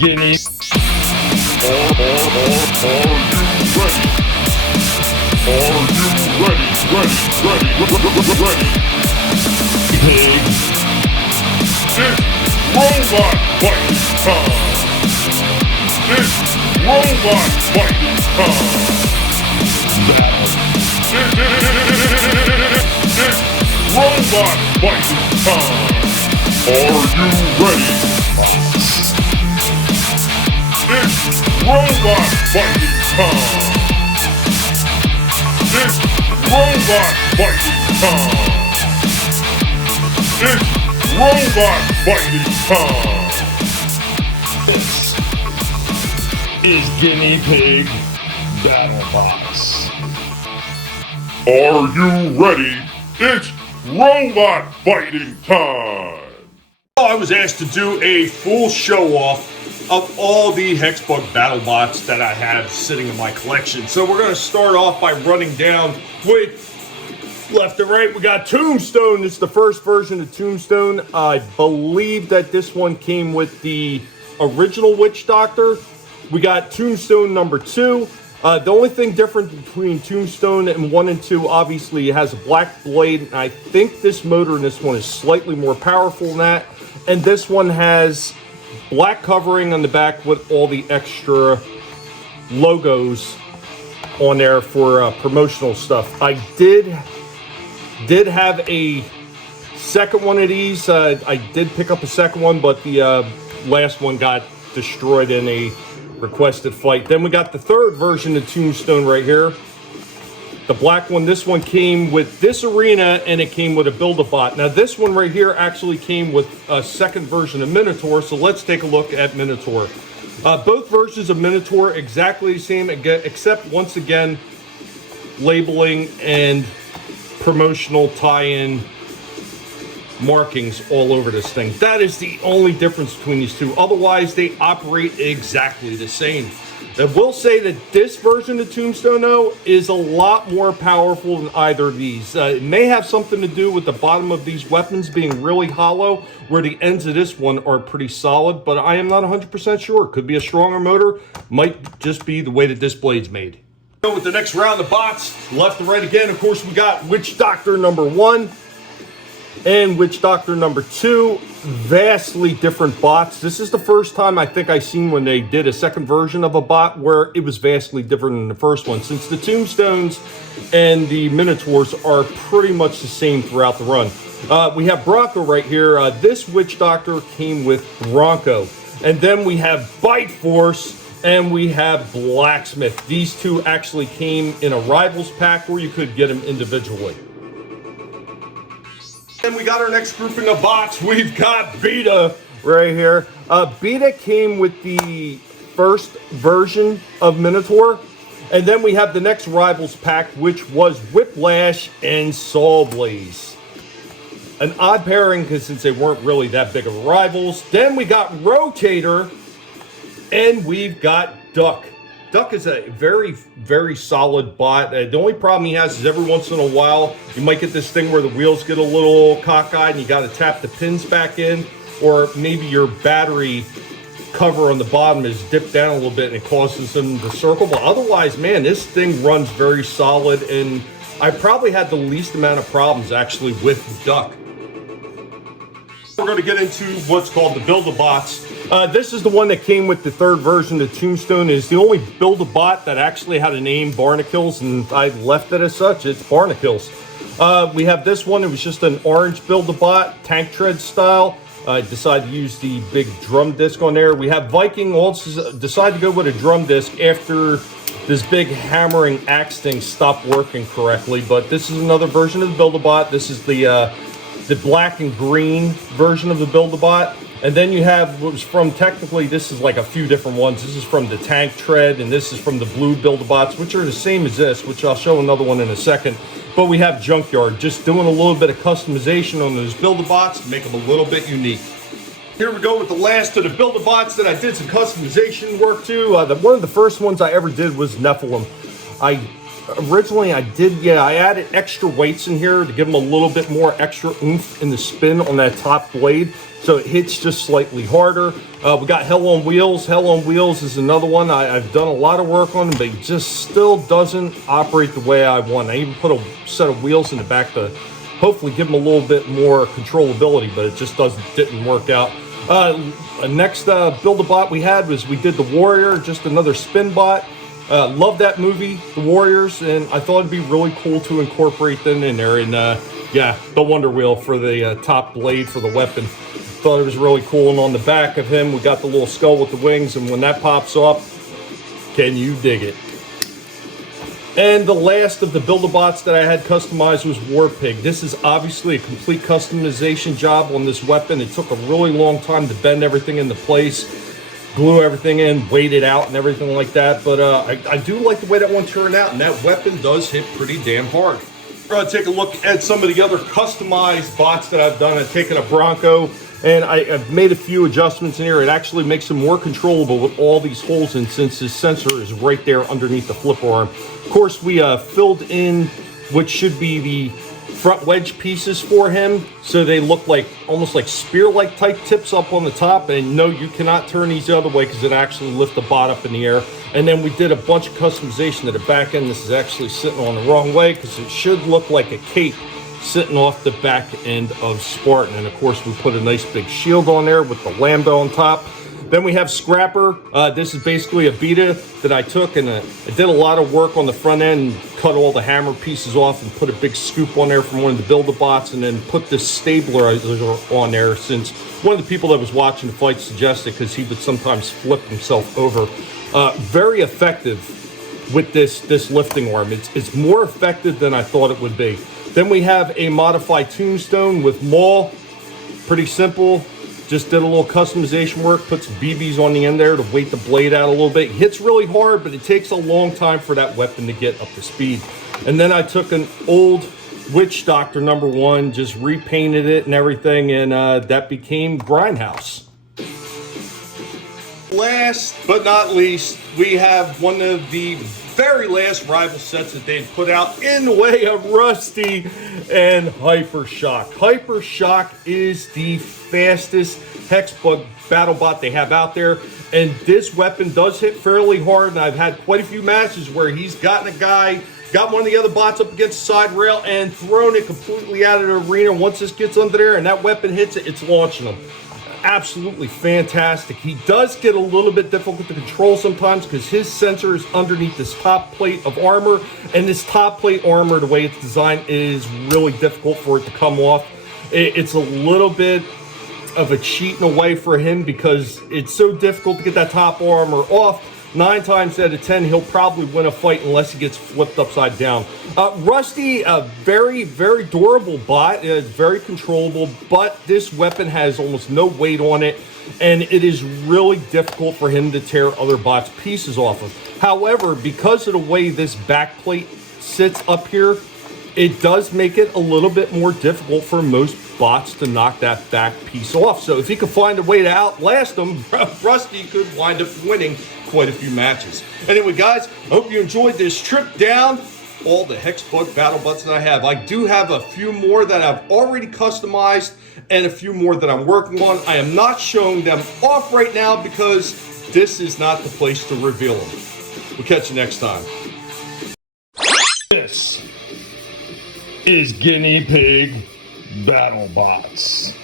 Guinea. Are you ready? Ready. Pig. It's robot fight time. It's robot fight time. Battle. It's robot fight time. Are you ready? It's robot fighting time. It's robot fighting time. It's robot fighting time. This is Guinea Pig Battlebots. Are you ready? It's robot fighting time. I was asked to do a full show off of all the Hexbug Battlebots that I have sitting in my collection. So we're going to start off by running down with left to right. We got Tombstone. This is the first version of Tombstone. I believe that this one came with the original Witch Doctor. We got Tombstone number 2. The only thing different between Tombstone and 1 and 2, obviously it has a black blade, and I think this motor in this one is slightly more powerful than that. And this one has black covering on the back with all the extra logos on there for promotional stuff. I did have a second one of these. I did pick up a second one, but the last one got destroyed in a requested fight. Then we got the third version of Tombstone right here. The black one. This one came with this arena, and it came with a Build-A-Bot. Now this one right here actually came with a second version of Minotaur, so let's take a look at Minotaur. Both versions of Minotaur exactly the same, except once again labeling and promotional tie-in markings all over this thing. That is the only difference between these two. Otherwise, they operate exactly the same. I will say that this version of Tombstone, though, is a lot more powerful than either of these. It may have something to do with the bottom of these weapons being really hollow, where the ends of this one are pretty solid, but I am not 100% sure. Could be a stronger motor, might just be the way that this blade's made. So with the next round of bots, left to right again, of course, we got Witch Doctor number 1 and Witch Doctor number 2. Vastly different bots. This is the first time I think I've seen when they did a second version of a bot where it was vastly different than the first one, since the Tombstones and the Minotaurs are pretty much the same throughout the run. We have Bronco right here. This Witch Doctor came with Bronco. And then we have Bite Force and we have Blacksmith. These two actually came in a Rivals pack where you could get them individually. And we got our next grouping of bots. We've got Beta right here. Beta came with the first version of Minotaur. And then we have the next Rivals pack, which was Whiplash and Sawblaze. An odd pairing, because since they weren't really that big of rivals. Then we got Rotator, and we've got Duck. Duck is a very, very solid bot. The only problem he has is every once in a while, you might get this thing where the wheels get a little cockeyed and you got to tap the pins back in, or maybe your battery cover on the bottom is dipped down a little bit and it causes them to circle. But otherwise, man, this thing runs very solid, and I probably had the least amount of problems actually with Duck. We're going to get into what's called the Build-A-Bots. This is the one that came with the third version of Tombstone. It's the only Build-A-Bot that actually had a name, Barnacles, and I left it as such. It's Barnacles. We have this one. It was just an orange Build-A-Bot, tank tread style. I decided to use the big drum disc on there. We have Viking also decided to go with a drum disc after this big hammering axe thing stopped working correctly. But this is another version of the Build-A-Bot. This is the black and green version of the Build-A-Bot. And then you have what was from, technically, this is like a few different ones. This is from the Tank Tread, and this is from the blue Build-A-Bots, which are the same as this, which I'll show another one in a second. But we have Junkyard, just doing a little bit of customization on those Build-A-Bots to make them a little bit unique. Here we go with the last of the Build-A-Bots that I did some customization work to. One of the first ones I ever did was Nephilim. Originally I added extra weights in here to give them a little bit more extra oomph in the spin on that top blade, so it hits just slightly harder. We got Hell on Wheels. Hell on Wheels is another one I've done a lot of work on, but it just still doesn't operate the way I want. I even put a set of wheels in the back to hopefully give them a little bit more controllability, but it just didn't work out. Next Build-A-Bot we did the Warrior, just another spin bot. Love that movie, The Warriors, and I thought it'd be really cool to incorporate them in there. And yeah, the Wonder Wheel for the top blade for the weapon. Thought it was really cool. And on the back of him, we got the little skull with the wings, and when that pops up, can you dig it? And the last of the Build-A-Bots that I had customized was War Pig. This is obviously a complete customization job on this weapon. It took a really long time to bend everything into place, glue everything in, weight it out and everything like that. But I do like the way that one turned out, and that weapon does hit pretty damn hard. We're gonna take a look at some of the other customized bots that I've done. I've taken a Bronco, and I've made a few adjustments in here. It actually makes him more controllable with all these holes in, since his sensor is right there underneath the flipper arm. Of course, we filled in what should be the front wedge pieces for him, so they look like almost like spear-like type tips up on the top. And no, you cannot turn these the other way because it actually lifts the bot up in the air. And then we did a bunch of customization to the back end. This is actually sitting on the wrong way because it should look like a cape sitting off the back end of Spartan. And of course, we put a nice big shield on there with the Lambda on top. Then we have Scrapper. This is basically a beta that I took, and I did a lot of work on the front end, cut all the hammer pieces off and put a big scoop on there from one of the Build-A-Bots, and then put this stabilizer on there, since one of the people that was watching the fight suggested, because he would sometimes flip himself over. Very effective with this lifting arm. It's more effective than I thought it would be. Then we have a modified Tombstone with Maul. Pretty simple. Just did a little customization work, put some BBs on the end there to weight the blade out a little bit. It hits really hard, but it takes a long time for that weapon to get up to speed. And then I took an old Witch Doctor #1, just repainted it and everything, and that became Grindhouse. Last but not least, we have one of the very last rival sets that they've put out in the way of Rusty and Hypershock. Hypershock is the fastest Hexbug Battlebot they have out there, and this weapon does hit fairly hard, and I've had quite a few matches where he's gotten a guy, got one of the other bots up against the side rail and thrown it completely out of the arena. Once this gets under there and that weapon hits it, it's launching them. Absolutely fantastic. He does get a little bit difficult to control sometimes because his sensor is underneath this top plate of armor, and this top plate armor, the way it's designed, is really difficult for it to come off. It's a little bit of a cheat in a way for him because it's so difficult to get that top armor off. 9 times out of 10, he'll probably win a fight unless he gets flipped upside down. Rusty, a very, very durable bot. It's very controllable, but this weapon has almost no weight on it, and it is really difficult for him to tear other bots' pieces off of. However, because of the way this back plate sits up here, it does make it a little bit more difficult for most bots to knock that back piece off. So if he could find a way to outlast them, Rusty could wind up winning quite a few matches. Anyway, guys, I hope you enjoyed this trip down all the Hexbug Battlebots that I have. I do have a few more that I've already customized and a few more that I'm working on. I am not showing them off right now because this is not the place to reveal them. We'll catch you next time. This is Guinea Pig Battlebots.